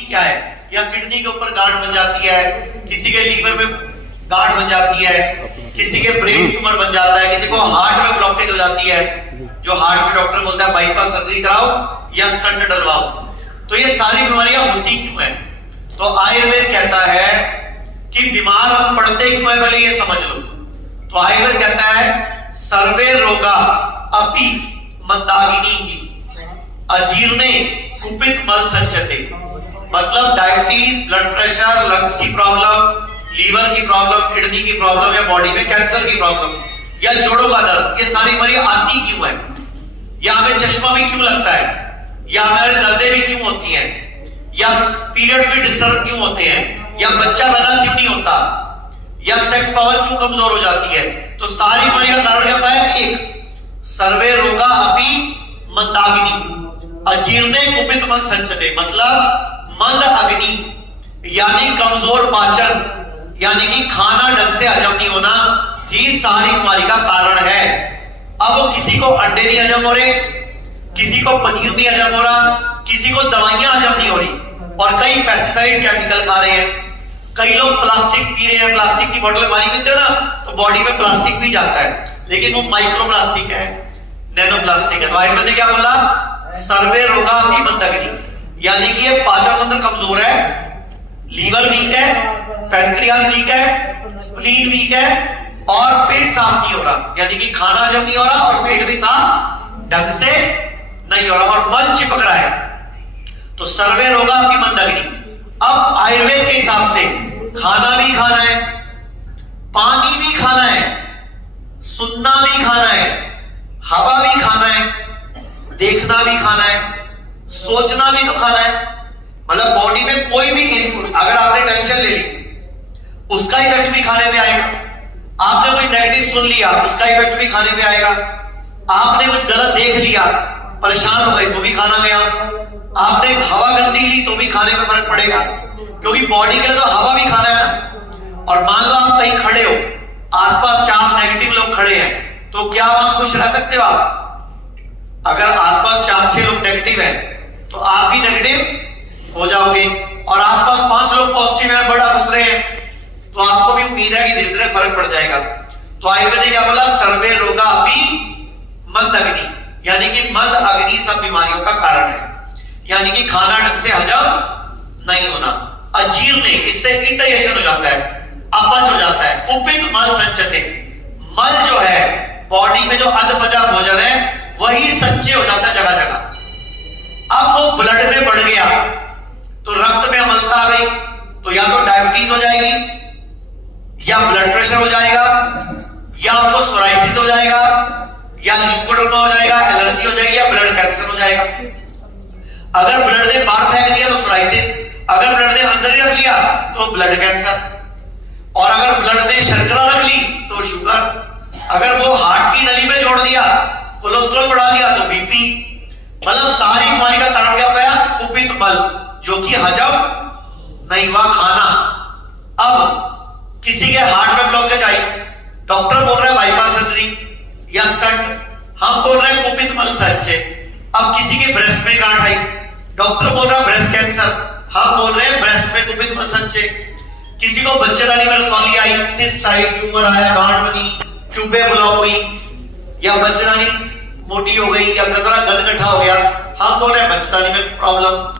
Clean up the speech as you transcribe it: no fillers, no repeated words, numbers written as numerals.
होती क्या है, या किडनी के ऊपर गांठ बन जाती है, किसी के लीवर में गांठ बन जाती है, किसी के ब्रेन ट्यूमर बन जाता है, किसी को हार्ट में ब्लॉकेज हो जाती है, जो हार्ट में डॉक्टर बोलता है बाईपास सर्जरी कराओ या स्टंट डलवाओ। तो ये सारी बीमारियां होती क्यों है? तो आयुर्वेद कहता है कि बीमार हम पड़ते क्यों है, पहले ये समझ लो। तो आयुर्वेद कहता है सर्वे रोगा अपि मंदाकिनी ही अजीर्णे कुपित मल संचते। मतलब डायबिटीज, ब्लड प्रेशर, लंग्स की प्रॉब्लम, लीवर की प्रॉब्लम, किडनी की प्रॉब्लम, या बॉडी में कैंसर की प्रॉब्लम, या जोड़ों का दर्द, ये सारी बीमारियां आती क्यों है? या हमें चश्मा भी क्यों लगता है, या हमारे दर्दें भी क्यों होती हैं, या पीरियड भी डिस्टर्ब क्यों होते हैं, या बच्चा पैदा क्यों नहीं होता, या सेक्स पावर क्यों कमजोर हो जाती है? तो सारी बीमारियों का कारण क्या होता है? एक, सर्वे रोगा अपि मंदाकिनी अजीर्णे कुपित मल संचते। मतलब मंद अग्नि यानी कमजोर पाचन, यानी कि खाना ढंग से हजम नहीं होना ही सारी बीमारी का कारण है। अब वो किसी को अंडे नहीं हजम हो रहे, किसी को पनीर नहीं हजम हो रहा, किसी को दवाइयां हजम नहीं हो रही, और कई पेस्टिसाइड केमिकल खा रहे हैं, कई लोग प्लास्टिक पी रहे हैं, प्लास्टिक की बोतल पानी पीते हो ना तो बॉडी में प्लास्टिक भी जाता है, लेकिन वो माइक्रो प्लास्टिक है, नैनो प्लास्टिक है। तो आयुर्वेद ने क्या बोला? सर्वे रोगा अपि मंदाकिनी, यानी कि ये पाचन तंत्र कमजोर है, लीवर वीक है, पैनक्रियास वीक है, स्प्लीन वीक है, और पेट साफ नहीं हो रहा, यानी कि खाना हजम नहीं हो रहा और पेट भी साफ ढंग से नहीं हो रहा, और मल चिपक रहा है। तो सर्वे रोगा अपि मंदाकिनी। अब आयुर्वेद के हिसाब से खाना भी खाना है, पानी भी खाना है, सुनना भी खाना है, हवा भी खाना है, देखना भी खाना है, सोचना भी तो खाना है। मतलब बॉडी में कोई भी इनपुट, अगर आपने टेंशन ले ली उसका इफेक्ट भी खाने पे आएगा, आपने कोई नेगेटिव सुन लिया उसका इफेक्ट भी खाने पे आएगा, आपने कुछ गलत देख लिया परेशान हो गए तो भी खाना गया, आपने हवा गंदी ली तो भी खाने में फर्क पड़ेगा, क्योंकि बॉडी के लिए तो हवा भी खाना है ना। और मान लो आप कहीं खड़े हो, आसपास 4 नेगेटिव लोग खड़े हैं, तो क्या वहां खुश रह सकते हो आप? अगर आसपास 4-6 लोग नेगेटिव हैं तो आप भी नेगेटिव हो जाओगे, और आसपास 5 लोग पॉजिटिव हैं, बड़ा खुश रहे हैं, तो आपको भी उम्मीद है कि धीरे धीरे फर्क पड़ जाएगा। तो आयुर्वेद ने क्या बोला? सर्वे रोगा अपि मंद अग्नि, यानी कि मंद अग्नि सब बीमारियों का कारण है, यानी कि खाना ढंग से हजम नहीं होना। अजीर्ण, इससे इंडाइजेशन हो जाता है, अपच हो जाता है। कुपित मल संचते, मल जो है बॉडी में जो अधपचा भोजन है वही संचय हो जाता है जगह जगह। अब वो ब्लड में बढ़ गया तो रक्त में अम्लता आ गई, तो या तो डायबिटीज हो जाएगी, या ब्लड प्रेशर हो जाएगा, या आपको सोराइसिस हो जाएगा, या ल्यूकोडर्मा हो जाएगा, एलर्जी हो जाएगी, या ब्लड कैंसर हो जाएगा। अगर ब्लड ने बाहर फेंक दिया तो सोराइसिस, अगर ब्लड ने अंदर ही रख लिया तो ब्लड कैंसर, और अगर ब्लड ने शर्करा रख ली तो शुगर, अगर वो हार्ट की नली में जोड़ दिया, कोलेस्ट्रॉल बढ़ा लिया तो बीपी। मतलब सारी बीमारी का कारण क्या होता है? कुपित मल, जो कि हजम नहीं हुआ खाना। अब किसी के हार्ट में ब्लॉकेज आई, डॉक्टर बोल रहे हैं बाईपास सर्जरी या स्टंट, हम बोल रहे हैं कुपित मल संचय। अब किसी के ब्रेस्ट में गांठ आई, डॉक्टर बोल रहा है ब्रेस्ट कैंसर, हम बोल रहे हैं ब्रेस्ट में कुपित मल संचय। किसी को बच्चेदानी में रसौली आई, सिस्ट आई, ट्यूमर आया, गांठ बनी, ट्यूबें ब्लॉक हुई, या बच्चेदानी मोटी हो गई, या गदरा गदगठा हो गया, हम बोल रहे हैं बच्चेदानी में प्रॉब्लम।